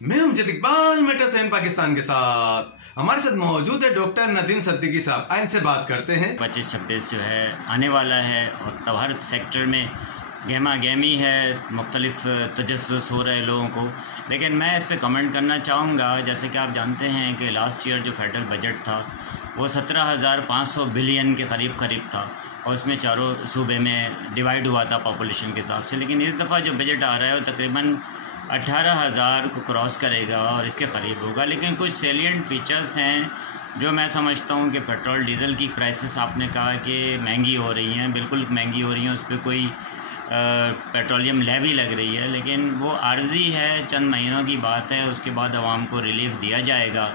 मैं हूं जद इकबाल मेट्रो सेन पाकिस्तान के साथ हमारे साथ मौजूद है डॉक्टर नदीम सिद्दीकी साहब। आइए इनसे बात करते हैं। 25-26 जो है आने वाला है और तब हर सेक्टर में गहमा गहमी है, मुख्तलिफ तजस्सुस हो रहे लोगों को। लेकिन मैं इस पर कमेंट करना चाहूँगा, जैसे कि आप जानते हैं कि लास्ट ईयर जो फेडरल बजट था वो 17,500 बिलियन के करीब था और उसमें चारों सूबे में डिवाइड हुआ था पॉपुलेशन के हिसाब से। लेकिन इस दफ़ा जो बजट आ रहा है वो तकरीबन 18,000 को क्रॉस करेगा और इसके करीब होगा। लेकिन कुछ सेलिएंट फीचर्स हैं जो मैं समझता हूँ कि पेट्रोल डीज़ल की प्राइसेस आपने कहा कि महंगी हो रही हैं, बिल्कुल महंगी हो रही हैं, उस पर कोई पेट्रोलियम लेवी लग रही है, लेकिन वो आर्जी है, चंद महीनों की बात है, उसके बाद आवाम को रिलीफ दिया जाएगा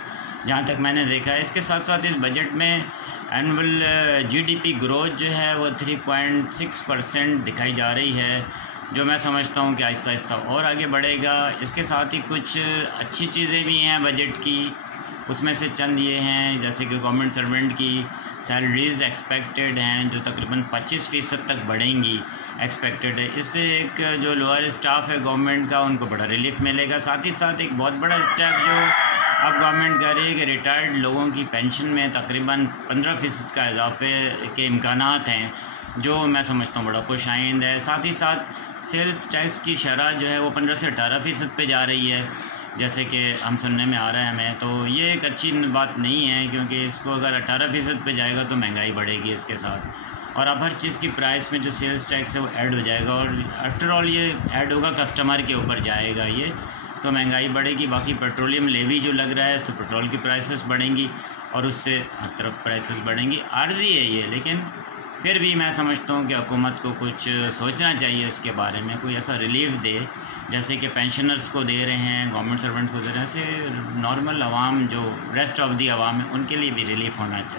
जहाँ तक मैंने देखा है। इसके साथ साथ इस बजट में एनुअल जीडीपी ग्रोथ जो है वो 3.6% दिखाई जा रही है, जो मैं समझता हूँ कि आहिस्ता आहिस्ता और आगे बढ़ेगा। इसके साथ ही कुछ अच्छी चीज़ें भी हैं बजट की, उसमें से चंद ये हैं जैसे कि गवर्नमेंट सर्वेंट की सैलरीज़ एक्सपेक्टेड हैं जो तकरीबन 25% तक बढ़ेंगी, एक्सपेक्टेड है। इससे एक जो लोअर स्टाफ है गवर्नमेंट का उनको बड़ा रिलीफ मिलेगा। साथ ही साथ एक बहुत बड़ा स्टेप जो अब गवर्नमेंट कर रही है कि रिटायर्ड लोगों की पेंशन में तकरीबन 15% का इजाफे के इम्कानात हैं, जो मैं समझता हूँ बड़ा खुशाइंद है। साथ ही साथ सेल्स टैक्स की शरह जो है वो 15 से 18% पे जा रही है, जैसे कि हम सुनने में आ रहा है हमें। तो ये एक अच्छी बात नहीं है, क्योंकि इसको अगर 18% पे जाएगा तो महंगाई बढ़ेगी इसके साथ, और अब हर चीज़ की प्राइस में जो सेल्स टैक्स है वो ऐड हो जाएगा और आफ्टर ऑल ये ऐड होगा कस्टमर के ऊपर जाएगा ये, तो महंगाई बढ़ेगी। बाकी पेट्रोलियम लेवी जो लग रहा है तो पेट्रोल की प्राइसेस बढ़ेंगी और उससे हर तरफ प्राइसेस बढ़ेंगी। आर्जी है ये, लेकिन फिर भी मैं समझता हूँ कि हुकूमत को कुछ सोचना चाहिए इसके बारे में, कोई ऐसा रिलीफ दे जैसे कि पेंशनर्स को दे रहे हैं, गवर्नमेंट सर्वेंट को दे रहे हैं, ऐसे नॉर्मल आवाम जो रेस्ट ऑफ दी आवाम है उनके लिए भी रिलीफ होना चाहिए।